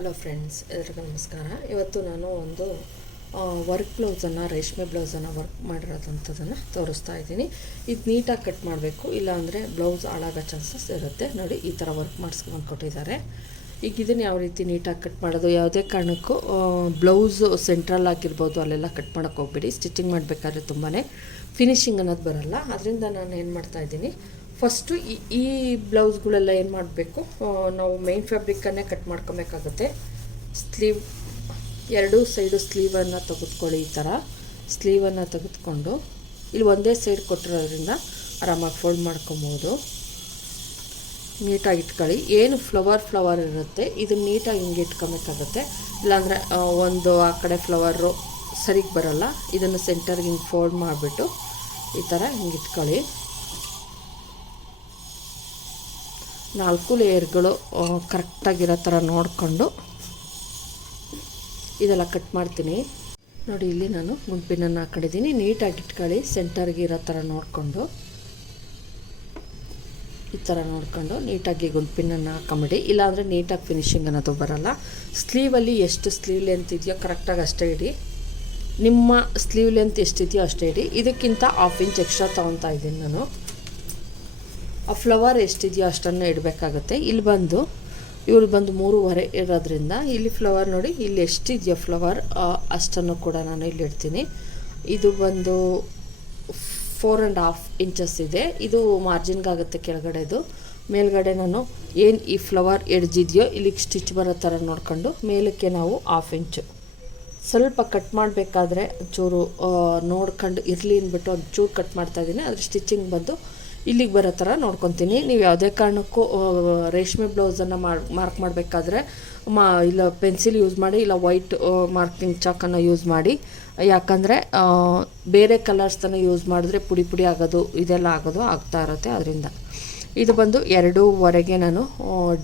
Hello friends, ಎಲ್ರಿಗೂ ನಮಸ್ಕಾರ. ಇವತ್ತು ನಾನು ಒಂದು ವರ್ಕ್ ಬ್ಲೌಸನ್ನು, ರೇಷ್ಮೆ ಬ್ಲೌಸನ್ನು ವರ್ಕ್ ಮಾಡಿರೋದಂಥದ್ದನ್ನು ತೋರಿಸ್ತಾ ಇದ್ದೀನಿ. ಇದು ನೀಟಾಗಿ ಕಟ್ ಮಾಡಬೇಕು, ಇಲ್ಲಾಂದರೆ ಬ್ಲೌಸ್ ಹಾಳಾಗೋ ಚಾನ್ಸಸ್ ಇರುತ್ತೆ. ನೋಡಿ, ಈ ಥರ ವರ್ಕ್ ಮಾಡಿಸ್ಕೊಂಡು ಕೊಟ್ಟಿದ್ದಾರೆ. ಈಗ ಇದನ್ನು ಯಾವ ರೀತಿ ನೀಟಾಗಿ ಕಟ್ ಮಾಡೋದು, ಯಾವುದೇ ಕಾರಣಕ್ಕೂ ಬ್ಲೌಸು ಸೆಂಟ್ರಲ್ ಆಗಿರ್ಬೋದು ಅಲ್ಲೆಲ್ಲ ಕಟ್ ಮಾಡೋಕ್ಕೆ ಹೋಗ್ಬೇಡಿ. ಸ್ಟಿಚಿಂಗ್ ಮಾಡಬೇಕಾದ್ರೆ ತುಂಬಾ ಫಿನಿಶಿಂಗ್ ಅನ್ನೋದು ಬರೋಲ್ಲ. ಅದರಿಂದ ನಾನು ಏನು ಮಾಡ್ತಾಯಿದ್ದೀನಿ, ಫಸ್ಟು ಈ ಬ್ಲೌಸ್ಗಳೆಲ್ಲ ಏನು ಮಾಡಬೇಕು, ನಾವು ಮೇನ್ ಫ್ಯಾಬ್ರಿಕ್ಕನ್ನೇ ಕಟ್ ಮಾಡ್ಕೊಬೇಕಾಗುತ್ತೆ. ಸ್ಲೀವ್ ಎರಡೂ ಸೈಡು ಸ್ಲೀವನ್ನು ತೆಗೆದುಕೊಳ್ಳಿ. ಈ ಥರ ಸ್ಲೀವನ್ನು ತೆಗೆದುಕೊಂಡು ಇಲ್ಲಿ ಒಂದೇ ಸೈಡ್ ಕೊಟ್ಟಿರೋದ್ರಿಂದ ಆರಾಮಾಗಿ ಫೋಲ್ಡ್ ಮಾಡ್ಕೊಬೋದು. ನೀಟಾಗಿ ಇಟ್ಕೊಳ್ಳಿ. ಏನು ಫ್ಲವರ್ ಇರುತ್ತೆ ಇದನ್ನು ನೀಟಾಗಿ ಹಿಂಗೆ ಇಟ್ಕೊಬೇಕಾಗುತ್ತೆ. ಇಲ್ಲಾಂದರೆ ಒಂದು ಆ ಕಡೆ ಫ್ಲವರು ಸರಿಗೆ ಬರೋಲ್ಲ. ಇದನ್ನು ಸೆಂಟರ್ಗೆ ಹಿಂಗೆ ಫೋಲ್ಡ್ ಮಾಡಿಬಿಟ್ಟು ಈ ಥರ ಹಿಂಗೆ ಇಟ್ಕೊಳ್ಳಿ. 4 ಲೇಯರ್ಗಳು ಕರೆಕ್ಟಾಗಿರೋ ಥರ ನೋಡಿಕೊಂಡು ಇದೆಲ್ಲ ಕಟ್ ಮಾಡ್ತೀನಿ. ನೋಡಿ, ಇಲ್ಲಿ ನಾನು ಗುಂಪಿನನ್ನು ಹಾಕೊಂಡಿದ್ದೀನಿ. ನೀಟಾಗಿ ಇಟ್ಕೊಳ್ಳಿ. ಸೆಂಟರ್ಗೆ ಇರೋ ಥರ ನೋಡಿಕೊಂಡು ಈ ಥರ ನೋಡ್ಕೊಂಡು ನೀಟಾಗಿ ಗುಂಪಿನನ್ನು ಹಾಕೊಂಬಿಡಿ. ಇಲ್ಲಾಂದರೆ ನೀಟಾಗಿ ಫಿನಿಶಿಂಗ್ ಅನ್ನೋದು ಬರೋಲ್ಲ. ಸ್ಲೀವಲ್ಲಿ ಎಷ್ಟು ಸ್ಲೀವ್ ಲೆಂತ್ ಇದೆಯೋ ಕರೆಕ್ಟಾಗಿ ಅಷ್ಟೇ ಇಡಿ. ನಿಮ್ಮ ಸ್ಲೀವ್ ಲೆಂತ್ ಎಷ್ಟಿದೆಯೋ ಅಷ್ಟೇ ಇಡಿ. ಇದಕ್ಕಿಂತ 1/2 ಇಂಚ್ ಎಕ್ಸ್ಟ್ರಾ ತೊಗೊತಾ ಇದ್ದೀನಿ ನಾನು. ಆ ಫ್ಲವರ್ ಎಷ್ಟಿದೆಯೋ ಅಷ್ಟನ್ನು ಇಡಬೇಕಾಗುತ್ತೆ. ಇಲ್ಲಿ ಬಂದು 3.5 ಇರೋದ್ರಿಂದ ಇಲ್ಲಿ ಫ್ಲವರ್ ನೋಡಿ, ಇಲ್ಲಿ ಎಷ್ಟಿದೆಯೋ ಫ್ಲವರ್ ಅಷ್ಟನ್ನು ಕೂಡ ನಾನು ಇಲ್ಲಿ ಇಡ್ತೀನಿ. ಇದು ಬಂದು 4.5 ಇಂಚಸ್ ಇದೆ. ಇದು ಮಾರ್ಜಿನ್ಗಾಗುತ್ತೆ ಕೆಳಗಡೆದು. ಮೇಲ್ಗಡೆ ನಾನು ಏನು ಈ ಫ್ಲವರ್ ಎಡ್ಜಿದೆಯೋ ಇಲ್ಲಿಗೆ ಸ್ಟಿಚ್ ಬರೋ ಥರ ನೋಡ್ಕೊಂಡು ಮೇಲಕ್ಕೆ ನಾವು 1/2 ಇಂಚು ಸ್ವಲ್ಪ ಕಟ್ ಮಾಡಬೇಕಾದ್ರೆ ಚೂರು ನೋಡ್ಕೊಂಡು ಇರಲಿ ಅಂದ್ಬಿಟ್ಟು ಒಂದು ಚೂರು ಕಟ್ ಮಾಡ್ತಾಯಿದ್ದೀನಿ. ಆದರೆ ಸ್ಟಿಚಿಂಗ್ ಬಂದು ಇಲ್ಲಿಗೆ ಬರೋ ಥರ ನೋಡ್ಕೊತೀನಿ. ನೀವು ಯಾವುದೇ ಕಾರಣಕ್ಕೂ ರೇಷ್ಮೆ ಬ್ಲೌಸನ್ನು ಮಾರ್ಕ್ ಮಾಡಬೇಕಾದ್ರೆ ಇಲ್ಲ ಪೆನ್ಸಿಲ್ ಯೂಸ್ ಮಾಡಿ, ಇಲ್ಲ ವೈಟ್ ಮಾರ್ಕಿಂಗ್ ಚಾಕನ್ನು ಯೂಸ್ ಮಾಡಿ. ಯಾಕಂದರೆ ಬೇರೆ ಕಲರ್ಸ್ತನ್ನು ಯೂಸ್ ಮಾಡಿದ್ರೆ ಪುಡಿ ಆಗೋದು ಇದೆಲ್ಲ ಆಗ್ತಾ ಇರುತ್ತೆ. ಅದರಿಂದ ಇದು ಬಂದು 2.5 ನಾನು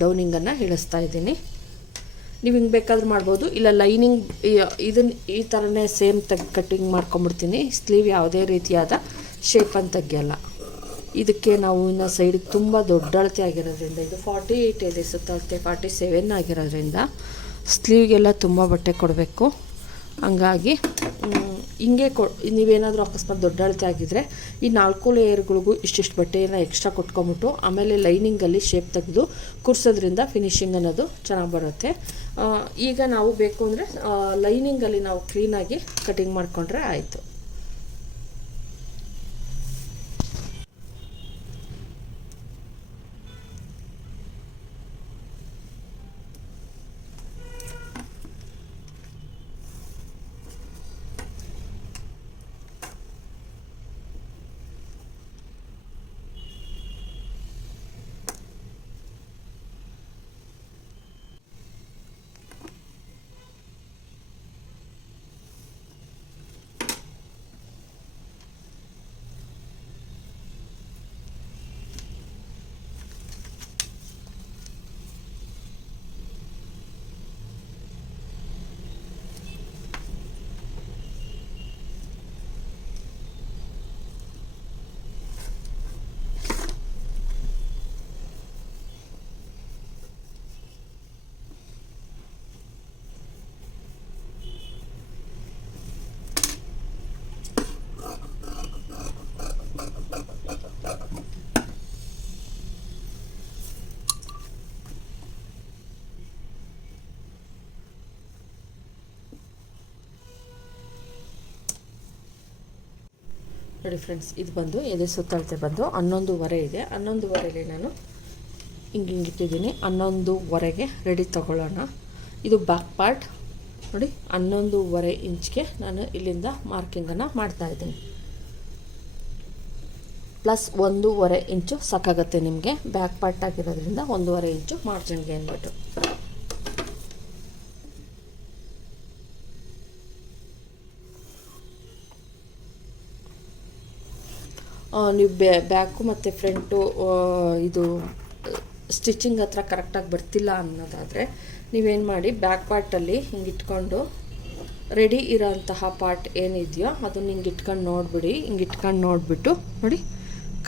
ಡೌನಿಂಗನ್ನು ಇಳಿಸ್ತಾ ಇದ್ದೀನಿ. ನೀವು ಹಿಂಗೆ ಬೇಕಾದ್ರೂ ಮಾಡ್ಬೋದು, ಇಲ್ಲ ಲೈನಿಂಗ್ ಇದನ್ನು ಈ ಥರನೇ ಸೇಮ್ ಕಟ್ಟಿಂಗ್ ಮಾಡ್ಕೊಂಬಿಡ್ತೀನಿ. ಸ್ಲೀವ್ ಯಾವುದೇ ರೀತಿಯಾದ ಶೇಪನ್ನು ತೆಗಿಯಲ್ಲ. ಇದಕ್ಕೆ ನಾವು ಇನ್ನು ಸೈಡಿಗೆ ತುಂಬ ದೊಡ್ಡ ಅಳತೆ ಆಗಿರೋದ್ರಿಂದ, ಇದು 48 ಇದೆ, ಸುತ್ತಳತೆ 47 ಆಗಿರೋದ್ರಿಂದ ಸ್ಲೀವ್ಗೆಲ್ಲ ತುಂಬ ಬಟ್ಟೆ ಕೊಡಬೇಕು. ಹಂಗಾಗಿ ಹಿಂಗೆ ನೀವೇನಾದರೂ ಅಕಸ್ಮಾತ್ ದೊಡ್ಡ ಅಳತೆ ಆಗಿದ್ದರೆ ಈ 4 ಲೇಯರ್ಗಳಿಗೂ ಇಷ್ಟಿಷ್ಟು ಬಟ್ಟೆಯನ್ನು ಎಕ್ಸ್ಟ್ರಾ ಕೊಟ್ಕೊಂಬಿಟ್ಟು ಆಮೇಲೆ ಲೈನಿಂಗಲ್ಲಿ ಶೇಪ್ ತೆಗೆದು ಕೂರಿಸೋದ್ರಿಂದ ಫಿನಿಶಿಂಗ್ ಅನ್ನೋದು ಚೆನ್ನಾಗಿ ಬರುತ್ತೆ. ಈಗ ನಾವು ಬೇಕು ಅಂದರೆ ಲೈನಿಂಗಲ್ಲಿ ನಾವು ಕ್ಲೀನಾಗಿ ಕಟಿಂಗ್ ಮಾಡಿಕೊಂಡ್ರೆ ಆಯಿತು. ನೋಡಿ ಫ್ರೆಂಡ್ಸ್, ಇದು ಬಂದು ಎದೆ ಸುತ್ತಳತೆ ಬಂದು 11.5 ಇದೆ. 11.5ಗೆ ನಾನು ಹಿಂಗೆ ಇಟ್ಟಿದ್ದೀನಿ. 11.5ಗೆ ರೆಡಿ ತೊಗೊಳ್ಳೋಣ. ಇದು ಬ್ಯಾಕ್ ಪಾರ್ಟ್ ನೋಡಿ. 11.5 ಇಂಚ್ಗೆ ನಾನು ಇಲ್ಲಿಂದ ಮಾರ್ಕಿಂಗನ್ನು ಮಾಡ್ತಾಯಿದ್ದೀನಿ. ಪ್ಲಸ್ 1.5 ಇಂಚು ಸಾಕಾಗುತ್ತೆ ನಿಮಗೆ. ಬ್ಯಾಕ್ ಪಾರ್ಟ್ ಆಗಿರೋದ್ರಿಂದ 1.5 ಇಂಚು ಮಾರ್ಜಿನ್ಗೆ ಅಂದ್ಬಿಟ್ಟು ನೀವು ಬ್ಯಾಕು ಮತ್ತು ಫ್ರಂಟು ಇದು ಸ್ಟಿಚಿಂಗ್ ಹತ್ರ ಕರೆಕ್ಟಾಗಿ ಬರ್ತಿಲ್ಲ ಅನ್ನೋದಾದರೆ ನೀವೇನು ಮಾಡಿ, ಬ್ಯಾಕ್ ಪಾರ್ಟಲ್ಲಿ ಹಿಂಗೆ ಇಟ್ಕೊಂಡು ರೆಡಿ ಇರೋಂತಹ ಪಾರ್ಟ್ ಏನಿದೆಯೋ ಅದನ್ನು ಹಿಂಗೆ ಇಟ್ಕೊಂಡು ನೋಡಿಬಿಡಿ. ಹಿಂಗೆ ಇಟ್ಕೊಂಡು ನೋಡಿಬಿಟ್ಟು ನೋಡಿ,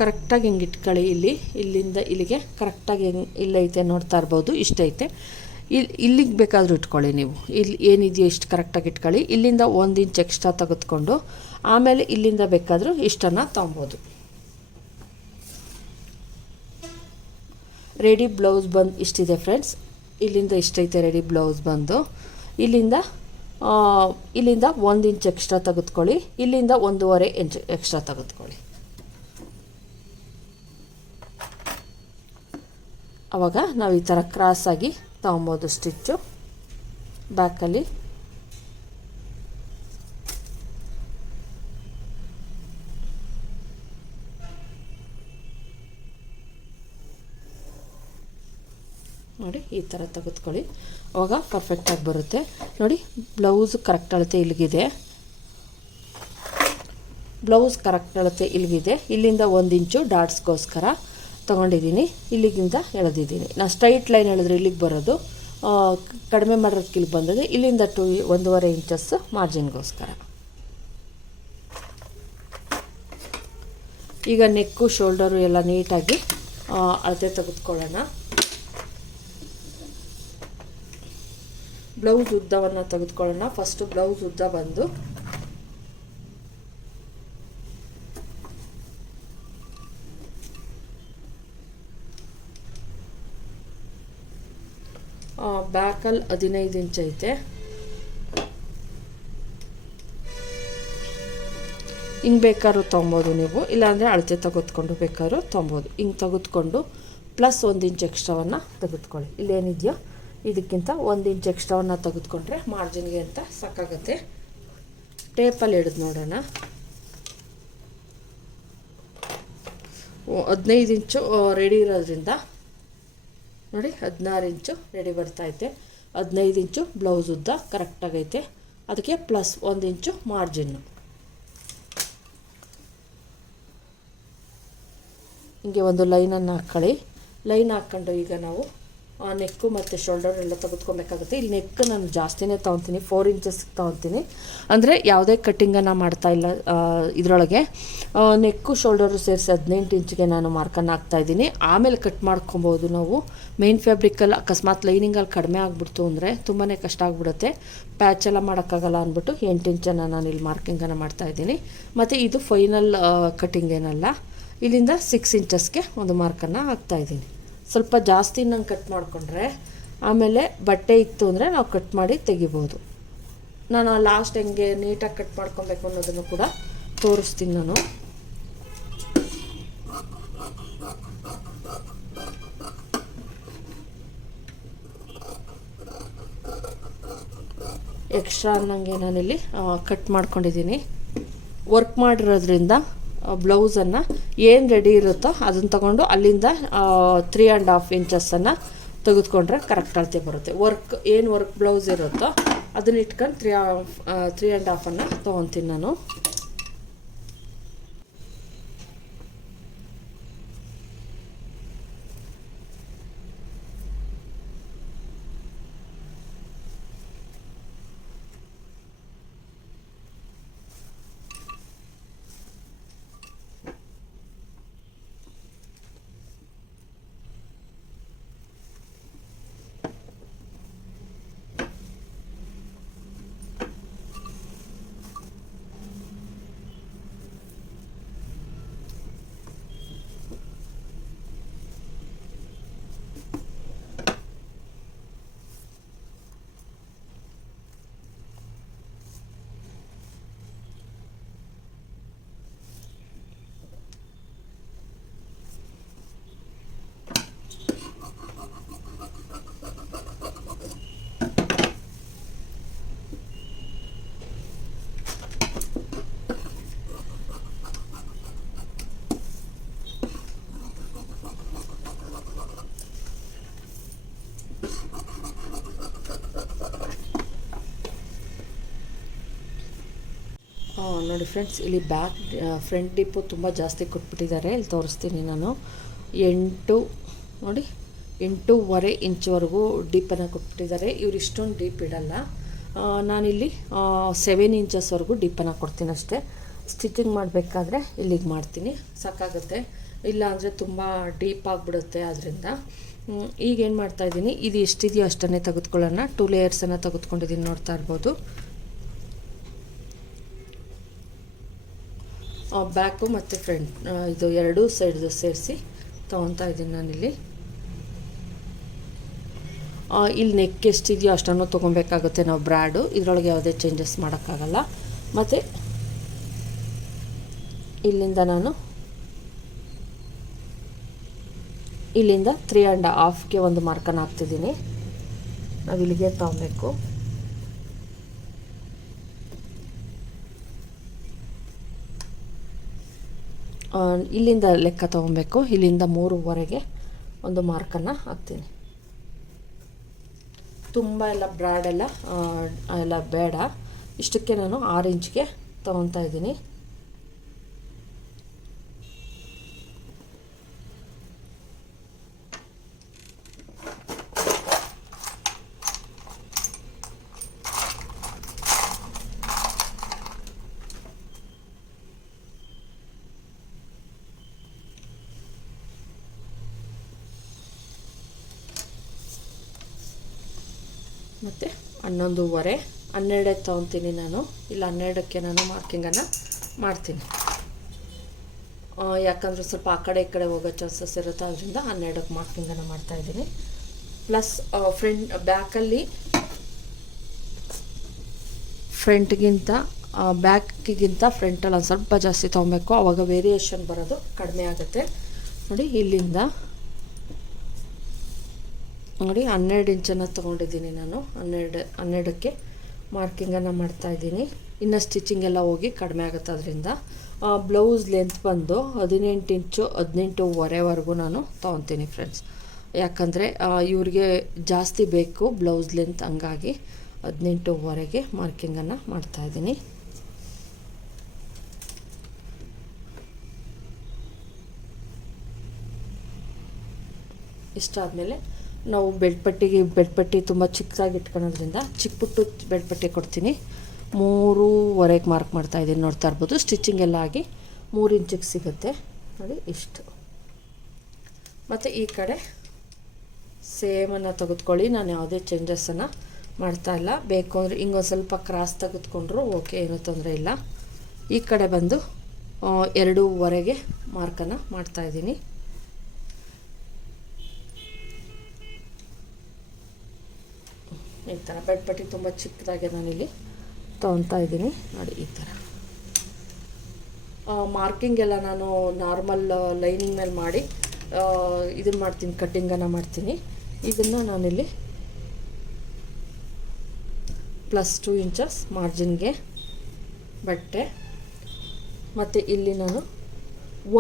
ಕರೆಕ್ಟಾಗಿ ಹಿಂಗೆ ಇಟ್ಕೊಳ್ಳಿ. ಇಲ್ಲಿಂದ ಇಲ್ಲಿಗೆ ಕರೆಕ್ಟಾಗಿ ಇಲ್ಲೈತೆ ನೋಡ್ತಾ ಇರ್ಬೋದು, ಇಷ್ಟೈತೆ. ಇಲ್ಲಿಗೆ ಬೇಕಾದರೂ ಇಟ್ಕೊಳ್ಳಿ ನೀವು. ಇಲ್ಲಿ ಏನಿದೆಯೋ ಇಷ್ಟು ಕರೆಕ್ಟಾಗಿ ಇಟ್ಕೊಳ್ಳಿ. ಇಲ್ಲಿಂದ 1 ಇಂಚ್ ಎಕ್ಸ್ಟ್ರಾ ತೆಗೆದುಕೊಂಡು ಆಮೇಲೆ ಇಲ್ಲಿಂದ ಬೇಕಾದರೂ ಇಷ್ಟನ್ನು ತೊಗೊಬೋದು. ರೆಡಿ ಬ್ಲೌಸ್ ಬಂದು ಇಷ್ಟಿದೆ ಫ್ರೆಂಡ್ಸ್. ಇಲ್ಲಿಂದ ಇಷ್ಟೈತೆ ರೆಡಿ ಬ್ಲೌಸ್ ಬಂದು. ಇಲ್ಲಿಂದ 1 ಇಂಚ್ ಎಕ್ಸ್ಟ್ರಾ ತೆಗೆದುಕೊಳ್ಳಿ. ಇಲ್ಲಿಂದ 1.5 ಇಂಚ್ ಎಕ್ಸ್ಟ್ರಾ ತೆಗೆದುಕೊಳ್ಳಿ. ಆವಾಗ ನಾವು ಈ ಥರ ಕ್ರಾಸಾಗಿ ತೊಗೊಬೋದು ಸ್ಟಿಚ್ಚು ಬ್ಯಾಕಲ್ಲಿ. ನೋಡಿ ಈ ಥರ ತೆಗೆದುಕೊಳ್ಳಿ. ಆವಾಗ ಪರ್ಫೆಕ್ಟಾಗಿ ಬರುತ್ತೆ. ನೋಡಿ ಬ್ಲೌಸ್ ಕರೆಕ್ಟ್ ಅಳತೆ ಇಲ್ಲಿಗಿದೆ. ಬ್ಲೌಸ್ ಕರೆಕ್ಟ್ ಅಳತೆ ಇಲ್ಲಿಗಿದೆ. ಇಲ್ಲಿಂದ 1 ಇಂಚು ಡಾಟ್ಸ್ಗೋಸ್ಕರ ತೊಗೊಂಡಿದ್ದೀನಿ. ಇಲ್ಲಿಗಿಂದ ಎಳೆದಿದ್ದೀನಿ. ನಾನು ಸ್ಟ್ರೈಟ್ ಲೈನ್ ಎಳೆದ್ರೆ ಇಲ್ಲಿಗೆ ಬರೋದು, ಕಡಿಮೆ ಮಾಡೋದಕ್ಕೆ ಇಲ್ಲಿಗೆ ಬಂದಿದೆ. ಇಲ್ಲಿಂದ 1.5 ಇಂಚಸ್ ಮಾರ್ಜಿನ್ಗೋಸ್ಕರ. ಈಗ ನೆಕ್ಕು ಶೋಲ್ಡರು ಎಲ್ಲ ನೀಟಾಗಿ ಅಳತೆ ತೆಗೆದುಕೊಳ್ಳೋಣ. ಬ್ಲೌಸ್ ಉದ್ದವನ್ನು ತೆಗೆದುಕೊಳ್ಳೋಣ. ಫಸ್ಟು ಬ್ಲೌಸ್ ಉದ್ದ ಬಂದು ಬ್ಯಾಕಲ್ಲಿ 15 ಇಂಚ್ ಐತೆ. ಹಿಂಗೆ ಬೇಕಾದ್ರೂ ತೊಗೊಬೋದು ನೀವು, ಇಲ್ಲಾಂದರೆ ಅಳತೆ ತೆಗೆದುಕೊಂಡು ಬೇಕಾದ್ರೂ ತೊಗೊಬೋದು. ಹಿಂಗೆ ತೆಗೆದುಕೊಂಡು ಪ್ಲಸ್ 1 ಇಂಚ್ ಎಕ್ಸ್ಟ್ರಾವನ್ನು ತೆಗೆದುಕೊಳ್ಳಿ. ಇಲ್ಲೇನಿದೆಯೋ ಇದಕ್ಕಿಂತ 1 ಇಂಚ್ ಎಕ್ಸ್ಟ್ರಾವನ್ನು ತೆಗೆದುಕೊಂಡ್ರೆ ಮಾರ್ಜಿನ್ಗೆ ಅಂತ ಸಾಕಾಗುತ್ತೆ. ಟೇಪಲ್ಲಿ ಹಿಡಿದು ನೋಡೋಣ. 15 ಇಂಚು ರೆಡಿ ಇರೋದ್ರಿಂದ ನೋಡಿ 16 ಇಂಚು ರೆಡಿ ಬರ್ತಾಯಿದೆ. 15 ಇಂಚು ಬ್ಲೌಸ್ ಉದ್ದ ಕರೆಕ್ಟಾಗೈತೆ. ಅದಕ್ಕೆ ಪ್ಲಸ್ 1 ಇಂಚು ಮಾರ್ಜಿನ್ನು. ಹಿಂಗೆ ಒಂದು ಲೈನನ್ನು ಹಾಕ್ಕೊಳ್ಳಿ. ಲೈನ್ ಹಾಕ್ಕೊಂಡು ಈಗ ನಾವು ನೆಕ್ಕು ಮತ್ತು ಶೋಲ್ಡರ್ ಎಲ್ಲ ತೆಗೆದುಕೊಬೇಕಾಗುತ್ತೆ. ಇಲ್ಲಿ ನೆಕ್ ನಾನು ಜಾಸ್ತಿನೇ ತೊಗೊತೀನಿ, 4 ಇಂಚಸ್ ತೊಗೊತೀನಿ. ಅಂದರೆ ಯಾವುದೇ ಕಟ್ಟಿಂಗನ್ನು ಮಾಡ್ತಾ ಇಲ್ಲ ಇದರೊಳಗೆ. ನೆಕ್ಕು ಶೋಲ್ಡರು ಸೇರಿಸಿ 18 ಇಂಚಿಗೆ ನಾನು ಮಾರ್ಕನ್ನು ಹಾಕ್ತಾಯಿದ್ದೀನಿ. ಆಮೇಲೆ ಕಟ್ ಮಾಡ್ಕೊಬೋದು ನಾವು. ಮೇನ್ ಫ್ಯಾಬ್ರಿಕಲ್ಲಿ ಅಕಸ್ಮಾತ್ ಲೈನಿಂಗಲ್ಲಿ ಕಡಿಮೆ ಆಗಿಬಿಡ್ತು ಅಂದರೆ ತುಂಬಾ ಕಷ್ಟ ಆಗಿಬಿಡುತ್ತೆ. ಪ್ಯಾಚ್ ಎಲ್ಲ ಮಾಡೋಕ್ಕಾಗಲ್ಲ ಅಂದ್ಬಿಟ್ಟು 8 ಇಂಚನ್ನು ನಾನು ಇಲ್ಲಿ ಮಾರ್ಕಿಂಗನ್ನು ಮಾಡ್ತಾಯಿದ್ದೀನಿ. ಮತ್ತು ಇದು ಫೈನಲ್ ಕಟ್ಟಿಂಗ್ ಏನಲ್ಲ. ಇಲ್ಲಿಂದ 6 ಇಂಚಸ್ಗೆ ಒಂದು ಮಾರ್ಕನ್ನು ಹಾಕ್ತಾಯಿದ್ದೀನಿ. ಸ್ವಲ್ಪ ಜಾಸ್ತಿ ನಂಗೆ ಕಟ್ ಮಾಡಿಕೊಂಡ್ರೆ ಆಮೇಲೆ ಬಟ್ಟೆ ಇತ್ತು ಅಂದರೆ ನಾವು ಕಟ್ ಮಾಡಿ ತೆಗಿಬೋದು. ನಾನು ಲಾಸ್ಟ್ ಹೆಂಗೆ ನೀಟಾಗಿ ಕಟ್ ಮಾಡ್ಕೊಬೇಕು ಅನ್ನೋದನ್ನು ಕೂಡ ತೋರಿಸ್ತೀನಿ ನಾನು. ಎಕ್ಸ್ಟ್ರಾ ಅನ್ನಂಗೆ ನಾನಿಲ್ಲಿ ಕಟ್ ಮಾಡ್ಕೊಂಡಿದ್ದೀನಿ. ವರ್ಕ್ ಮಾಡಿರೋದ್ರಿಂದ ಬ್ಲೌಸನ್ನು ಏನು ರೆಡಿ ಇರುತ್ತೋ ಅದನ್ನು ತಗೊಂಡು ಅಲ್ಲಿಂದ 3.5 ಇಂಚಸ್ಸನ್ನು ತೆಗೆದುಕೊಂಡ್ರೆ ಕರೆಕ್ಟ್ ಅಳತೆ ಬರುತ್ತೆ. ಏನು ವರ್ಕ್ ಬ್ಲೌಸ್ ಇರುತ್ತೋ ಅದನ್ನ ಇಟ್ಕೊಂಡು 3.5 ತೊಗೊತೀನಿ ನಾನು. ನೋಡಿ ಫ್ರೆಂಡ್ಸ್, ಇಲ್ಲಿ ಫ್ರಂಟ್ ಡಿಪ್ಪು ತುಂಬ ಜಾಸ್ತಿ ಕೊಟ್ಬಿಟ್ಟಿದ್ದಾರೆ. ಇಲ್ಲಿ ತೋರಿಸ್ತೀನಿ ನಾನು. 8.5 ಇಂಚ್ವರೆಗೂ ಡೀಪನ್ನು ಕೊಟ್ಬಿಟ್ಟಿದ್ದಾರೆ. ಇವ್ರು ಇಷ್ಟೊಂದು ಡೀಪ್ ಇಡಲ್ಲ. ನಾನಿಲ್ಲಿ 7 ಇಂಚಸ್ವರೆಗೂ ಡೀಪನ್ನು ಕೊಡ್ತೀನಿ ಅಷ್ಟೇ. ಸ್ಟಿಚಿಂಗ್ ಮಾಡಬೇಕಾದ್ರೆ ಇಲ್ಲಿಗೆ ಮಾಡ್ತೀನಿ, ಸಾಕಾಗುತ್ತೆ. ಇಲ್ಲ ಅಂದರೆ ತುಂಬ ಡೀಪ್ ಆಗಿಬಿಡುತ್ತೆ. ಆದ್ದರಿಂದ ಈಗೇನು ಮಾಡ್ತಾಯಿದ್ದೀನಿ, ಇದು ಎಷ್ಟಿದೆಯೋ ಅಷ್ಟನ್ನೇ ತೆಗೆದುಕೊಳ್ಳೋಣ. 2 ಲೇಯರ್ಸನ್ನು ತೆಗೆದುಕೊಂಡಿದ್ದೀನಿ, ನೋಡ್ತಾ ಇರ್ಬೋದು. ಬ್ಯಾಕು ಮತ್ತು ಫ್ರಂಟ್ ಇದು ಎರಡೂ ಸೈಡ್ದು ಸೇರಿಸಿ ತೊಗೊತಾ ಇದ್ದೀನಿ ನಾನಿಲ್ಲಿ. ಇಲ್ಲಿ ನೆಕ್ ಎಷ್ಟಿದೆಯೋ ಅಷ್ಟನ್ನು ತೊಗೊಬೇಕಾಗುತ್ತೆ ನಾವು ಬ್ರ್ಯಾಡು. ಇದರೊಳಗೆ ಯಾವುದೇ ಚೇಂಜಸ್ ಮಾಡೋಕ್ಕಾಗಲ್ಲ. ಮತ್ತು ಇಲ್ಲಿಂದ ನಾನು ಇಲ್ಲಿಂದ 3.5ಗೆ ಒಂದು ಮಾರ್ಕನ್ನು ಹಾಕ್ತಿದ್ದೀನಿ. ನಾವು ಇಲ್ಲಿಗೆ ತೊಗೊಬೇಕು. ಇಲ್ಲಿಂದ ಲೆಕ್ಕ ತೊಗೊಬೇಕು. ಇಲ್ಲಿಂದ 3ವರೆಗೆ ಒಂದು ಮಾರ್ಕನ್ನು ಹಾಕ್ತೀನಿ. ತುಂಬ ಎಲ್ಲ ಬ್ರಾಡೆಲ್ಲ ಎಲ್ಲ ಬೇಡ. ಇಷ್ಟಕ್ಕೆ ನಾನು 6 ಇಂಚ್ಗೆ ತೊಗೊತಾ ಇದ್ದೀನಿ. ಮತ್ತು 11.5 12 ತೊಗೊತೀನಿ ನಾನು. ಇಲ್ಲ 12ಕ್ಕೆ ನಾನು ಮಾರ್ಕಿಂಗನ್ನು ಮಾಡ್ತೀನಿ. ಯಾಕಂದರೆ ಸ್ವಲ್ಪ ಆ ಕಡೆ ಈ ಕಡೆ ಹೋಗೋ ಚಾನ್ಸಸ್ ಇರುತ್ತೆ, ಅದರಿಂದ 12ಕ್ಕೆ ಮಾರ್ಕಿಂಗನ್ನು ಮಾಡ್ತಾಯಿದ್ದೀನಿ. ಪ್ಲಸ್ ಬ್ಯಾಕಲ್ಲಿ ಫ್ರಂಟ್ಗಿಂತ ಬ್ಯಾಕಿಗಿಂತ ಫ್ರಂಟಲ್ಲಿ ಒಂದು ಸ್ವಲ್ಪ ಜಾಸ್ತಿ ತೊಗೊಬೇಕು. ಆವಾಗ ವೇರಿಯೇಷನ್ ಬರೋದು ಕಡಿಮೆ ಆಗುತ್ತೆ. ನೋಡಿ ಇಲ್ಲಿಂದ ನೋಡಿ 12 ಇಂಚನ್ನು ತೊಗೊಂಡಿದ್ದೀನಿ ನಾನು. 12ಕ್ಕೆ ಮಾರ್ಕಿಂಗನ್ನು ಮಾಡ್ತಾಯಿದ್ದೀನಿ. ಇನ್ನು ಸ್ಟಿಚಿಂಗ್ ಎಲ್ಲ ಹೋಗಿ ಕಡಿಮೆ ಆಗುತ್ತೆ. ಅದರಿಂದ ಬ್ಲೌಸ್ ಲೆಂತ್ ಬಂದು 18 ಇಂಚು 18.5ವರೆಗೂ ನಾನು ತೊಗೊತೀನಿ ಫ್ರೆಂಡ್ಸ್. ಯಾಕಂದರೆ ಇವ್ರಿಗೆ ಜಾಸ್ತಿ ಬೇಕು ಬ್ಲೌಸ್ ಲೆಂತ್, ಹಂಗಾಗಿ 18ವರೆಗೆ ಮಾರ್ಕಿಂಗನ್ನು ಮಾಡ್ತಾಯಿದ್ದೀನಿ. ಇಷ್ಟಾದಮೇಲೆ ನಾವು ಬೆಡ್ಪಟ್ಟಿ ತುಂಬ ಚಿಕ್ಕದಾಗಿ ಇಟ್ಕೊಳ್ಳೋದ್ರಿಂದ ಚಿಕ್ಕಪುಟ್ಟು ಬೆಡ್ಪಟ್ಟಿ ಕೊಡ್ತೀನಿ. 3ವರೆಗೆ ಮಾರ್ಕ್ ಮಾಡ್ತಾಯಿದ್ದೀನಿ. ನೋಡ್ತಾ ಇರ್ಬೋದು, ಸ್ಟಿಚಿಂಗ್ ಎಲ್ಲ ಆಗಿ 3 ಇಂಚಿಗೆ ಸಿಗುತ್ತೆ. ನೋಡಿ ಇಷ್ಟು. ಮತ್ತು ಈ ಕಡೆ ಸೇಮನ್ನು ತೆಗೆದುಕೊಳ್ಳಿ. ನಾನು ಯಾವುದೇ ಚೇಂಜಸನ್ನು ಮಾಡ್ತಾಯಿಲ್ಲ. ಬೇಕು ಅಂದರೆ ಹಿಂಗೊಂದು ಸ್ವಲ್ಪ ಕ್ರಾಸ್ ತೆಗೆದುಕೊಂಡ್ರು ಓಕೆ, ಏನೂ ತೊಂದರೆ ಇಲ್ಲ. ಈ ಕಡೆ ಬಂದು 2ವರೆಗೆ ಮಾರ್ಕನ್ನು ಮಾಡ್ತಾಯಿದ್ದೀನಿ. ಈ ಥರ ಬೆಡ್ಪಟ್ಟಿ ತುಂಬ ಚಿಕ್ಕದಾಗಿ ನಾನಿಲ್ಲಿ ತೊಗೊತಾ ಇದ್ದೀನಿ. ನೋಡಿ ಈ ಥರ ಮಾರ್ಕಿಂಗ್ ಎಲ್ಲ ನಾನು ನಾರ್ಮಲ್ ಲೈನಿಂಗ್ ಮೇಲೆ ಮಾಡಿ ಇದನ್ನು ಮಾಡ್ತೀನಿ, ಕಟ್ಟಿಂಗನ್ನು ಮಾಡ್ತೀನಿ. ಇದನ್ನು ನಾನಿಲ್ಲಿ +2 ಇಂಚಸ್ ಮಾರ್ಜಿನ್ಗೆ ಬಟ್ಟೆ, ಮತ್ತು ಇಲ್ಲಿ ನಾನು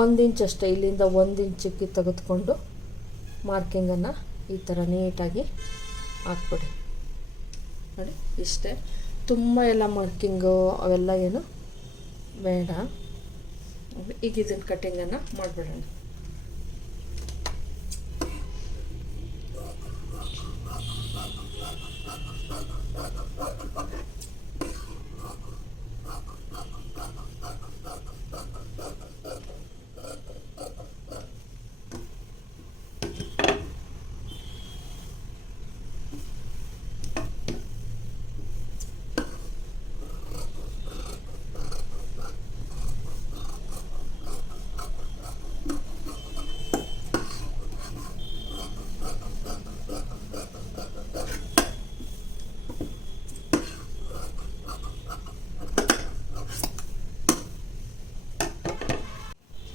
1 ಇಂಚ್ ಅಷ್ಟೇ, ಇಲ್ಲಿಂದ 1 ಇಂಚಿಗೆ ತೆಗೆದುಕೊಂಡು ಮಾರ್ಕಿಂಗನ್ನು ಈ ಥರ ನೀಟಾಗಿ ಹಾಕ್ಬಿಡಿ. ನೋಡಿ ಇಷ್ಟೇ. ತುಂಬ ಎಲ್ಲ ಮಾರ್ಕಿಂಗು ಅವೆಲ್ಲ ಏನು ಬೇಡ. ಈಗ ಇದನ್ನು ಕಟ್ಟಿಂಗನ್ನು ಮಾಡಿಬಿಡೋಣ.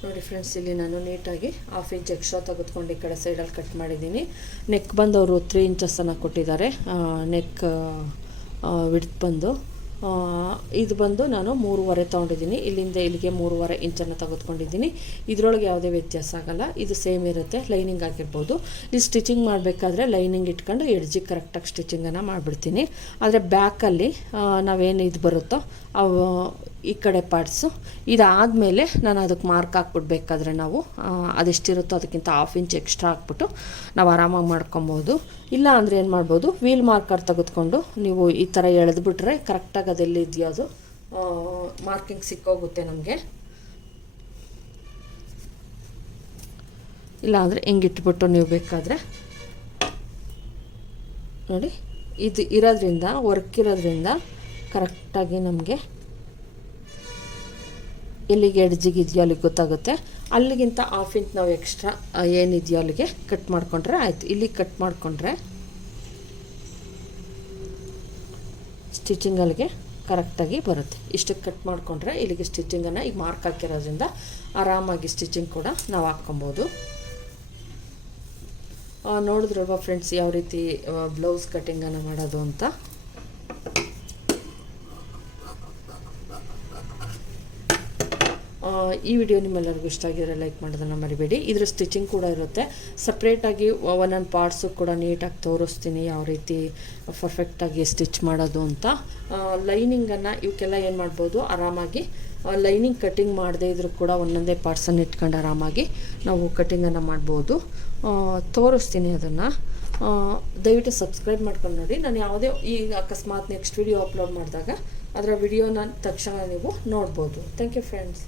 ನೋಡಿ ಫ್ರೆಂಡ್ಸ್, ಇಲ್ಲಿ ನಾನು ನೀಟಾಗಿ 1/2 ಇಂಚ್ ಎಕ್ಸ್ಟ್ರಾ ತೆಗೆದುಕೊಂಡು ಈ ಕಡೆ ಸೈಡಲ್ಲಿ ಕಟ್ ಮಾಡಿದ್ದೀನಿ. ನೆಕ್ ಬಂದು ಅವರು 3 ಇಂಚಸ್ಸನ್ನು ಕೊಟ್ಟಿದ್ದಾರೆ. ನೆಕ್ ವಿಡ್ತ್ ಬಂದು ಇದು ಬಂದು ನಾನು 3.5 ತೊಗೊಂಡಿದ್ದೀನಿ. ಇಲ್ಲಿಂದ ಇಲ್ಲಿಗೆ 3.5 ಇಂಚನ್ನು ತೆಗೆದುಕೊಂಡಿದ್ದೀನಿ. ಇದರೊಳಗೆ ಯಾವುದೇ ವ್ಯತ್ಯಾಸ ಆಗಲ್ಲ, ಇದು ಸೇಮ್ ಇರುತ್ತೆ. ಲೈನಿಂಗ್ ಆಗಿರ್ಬೋದು. ಇಲ್ಲಿ ಸ್ಟಿಚಿಂಗ್ ಮಾಡಬೇಕಾದ್ರೆ ಲೈನಿಂಗ್ ಇಟ್ಕೊಂಡು ಎಡ್ಜಿಗೆ ಕರೆಕ್ಟಾಗಿ ಸ್ಟಿಚಿಂಗನ್ನು ಮಾಡಿಬಿಡ್ತೀನಿ. ಆದರೆ ಬ್ಯಾಕಲ್ಲಿ ನಾವೇನು ಇದು ಬರುತ್ತೋ ಅವು ಈ ಕಡೆ ಪಾರ್ಟ್ಸು ಇದಾದಮೇಲೆ ನಾನು ಅದಕ್ಕೆ ಮಾರ್ಕ್ ಹಾಕ್ಬಿಡ್ಬೇಕಾದ್ರೆ ನಾವು ಅದೆಷ್ಟಿರುತ್ತೋ ಅದಕ್ಕಿಂತ 1/2 ಇಂಚ್ ಎಕ್ಸ್ಟ್ರಾ ಹಾಕ್ಬಿಟ್ಟು ನಾವು ಆರಾಮಾಗಿ ಮಾಡ್ಕೊಬೋದು. ಇಲ್ಲ ಅಂದರೆ ಏನು ಮಾಡ್ಬೋದು, ವೀಲ್ ಮಾರ್ಕರ್ ತೆಗೆದುಕೊಂಡು ನೀವು ಈ ಥರ ಎಳೆದ್ಬಿಟ್ರೆ ಕರೆಕ್ಟಾಗಿ ಅದೆಲ್ಲಿದೆಯೋ ಅದು ಮಾರ್ಕಿಂಗ್ ಸಿಕ್ಕೋಗುತ್ತೆ ನಮಗೆ. ಇಲ್ಲ ಅಂದರೆ ಹಿಂಗಿಟ್ಬಿಟ್ಟು ನೀವು ಬೇಕಾದರೆ ನೋಡಿ ಇದು ಇರೋದ್ರಿಂದ ವರ್ಕ್ ಇರೋದ್ರಿಂದ ಕರೆಕ್ಟಾಗಿ ನಮಗೆ ಎಲ್ಲಿಗೆ ಎಡ್ಜಿಗಿದೆಯೋ ಅಲ್ಲಿಗೆ ಗೊತ್ತಾಗುತ್ತೆ. ಅಲ್ಲಿಗಿಂತ ಹಾಫ್ ಇಂಚ್ ನಾವು ಎಕ್ಸ್ಟ್ರಾ ಏನಿದೆಯೋ ಅಲ್ಲಿಗೆ ಕಟ್ ಮಾಡಿಕೊಂಡ್ರೆ ಆಯಿತು. ಇಲ್ಲಿಗೆ ಕಟ್ ಮಾಡಿಕೊಂಡ್ರೆ ಸ್ಟಿಚಿಂಗ್ ಅಲ್ಲಿಗೆ ಕರೆಕ್ಟಾಗಿ ಬರುತ್ತೆ. ಇಷ್ಟಕ್ಕೆ ಕಟ್ ಮಾಡಿಕೊಂಡ್ರೆ ಇಲ್ಲಿಗೆ ಸ್ಟಿಚಿಂಗನ್ನು ಈಗ ಮಾರ್ಕ್ ಹಾಕಿರೋದ್ರಿಂದ ಆರಾಮಾಗಿ ಸ್ಟಿಚಿಂಗ್ ಕೂಡ ನಾವು ಹಾಕ್ಕೊಬೋದು. ನೋಡಿದ್ರಲ್ವ ಫ್ರೆಂಡ್ಸ್ ಯಾವ ರೀತಿ ಬ್ಲೌಸ್ ಕಟ್ಟಿಂಗನ್ನು ಮಾಡೋದು ಅಂತ. ಈ ವಿಡಿಯೋ ನಿಮ್ಮೆಲ್ಲರಿಗೂ ಇಷ್ಟ ಆಗಿದ್ರೆ ಲೈಕ್ ಮಾಡೋದನ್ನು ಮರಿಬೇಡಿ. ಇದರ ಸ್ಟಿಚಿಂಗ್ ಕೂಡ ಇರುತ್ತೆ ಸಪ್ರೇಟಾಗಿ, ಒಂದೊಂದು ಪಾರ್ಟ್ಸು ಕೂಡ ನೀಟಾಗಿ ತೋರಿಸ್ತೀನಿ ಯಾವ ರೀತಿ ಪರ್ಫೆಕ್ಟಾಗಿ ಸ್ಟಿಚ್ ಮಾಡೋದು ಅಂತ. ಲೈನಿಂಗನ್ನು ಇವಕ್ಕೆಲ್ಲ ಏನು ಮಾಡ್ಬೋದು, ಆರಾಮಾಗಿ ಲೈನಿಂಗ್ ಕಟ್ಟಿಂಗ್ ಮಾಡದೇ ಇದ್ರೂ ಕೂಡ ಒಂದೊಂದೇ ಪಾರ್ಟ್ಸನ್ನು ಇಟ್ಕೊಂಡು ಆರಾಮಾಗಿ ನಾವು ಕಟ್ಟಿಂಗನ್ನು ಮಾಡ್ಬೋದು. ತೋರಿಸ್ತೀನಿ ಅದನ್ನು. ದಯವಿಟ್ಟು ಸಬ್ಸ್ಕ್ರೈಬ್ ಮಾಡ್ಕೊಂಡು ನೋಡಿ. ನಾನು ಯಾವುದೇ ಈಗ ಅಕಸ್ಮಾತ್ ನೆಕ್ಸ್ಟ್ ವಿಡಿಯೋ ಅಪ್ಲೋಡ್ ಮಾಡಿದಾಗ ಅದರ ವಿಡಿಯೋನ ತಕ್ಷಣ ನೀವು ನೋಡ್ಬೋದು. Thank you friends.